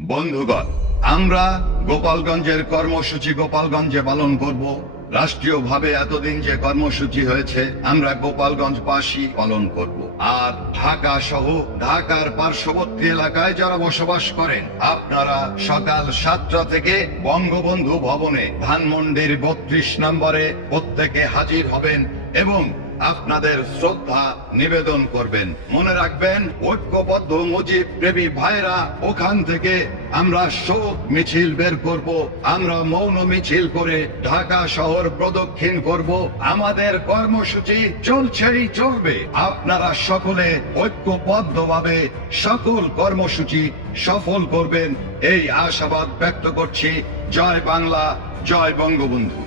বন্ধুগণ, আমরা গোপালগঞ্জের কর্মসূচি গোপালগঞ্জে পালন করব। রাষ্ট্রীয়ভাবে এতদিন যে কর্মসূচি হয়েছে আমরা গোপালগঞ্জবাসী পালন করব। আর ঢাকা সহ ঢাকার পার্শ্ববর্তী এলাকায় যারা বসবাস করেন, আপনারা সকাল 7টা থেকে বঙ্গবন্ধু ভবনে ধানমন্ডির 32 নম্বরে প্রত্যেকে হাজির হবেন এবং আপনাদের শ্রদ্ধা নিবেদন করবেন। মনে রাখবেন, ঐক্যবদ্ধ মুজিব প্রেমী ভাইরা ওখান থেকে আমরা শোক মিছিল বের করব। আমরা মৌন মিছিল করে ঢাকা শহর প্রদক্ষিণ করব। আমাদের কর্মসূচি চলছেই চলবে। আপনারা সকলে ঐক্যবদ্ধভাবে সকল কর্মসূচি সফল করবেন এই আশাবাদ ব্যক্ত করছি। জয় বাংলা, জয় বঙ্গবন্ধু।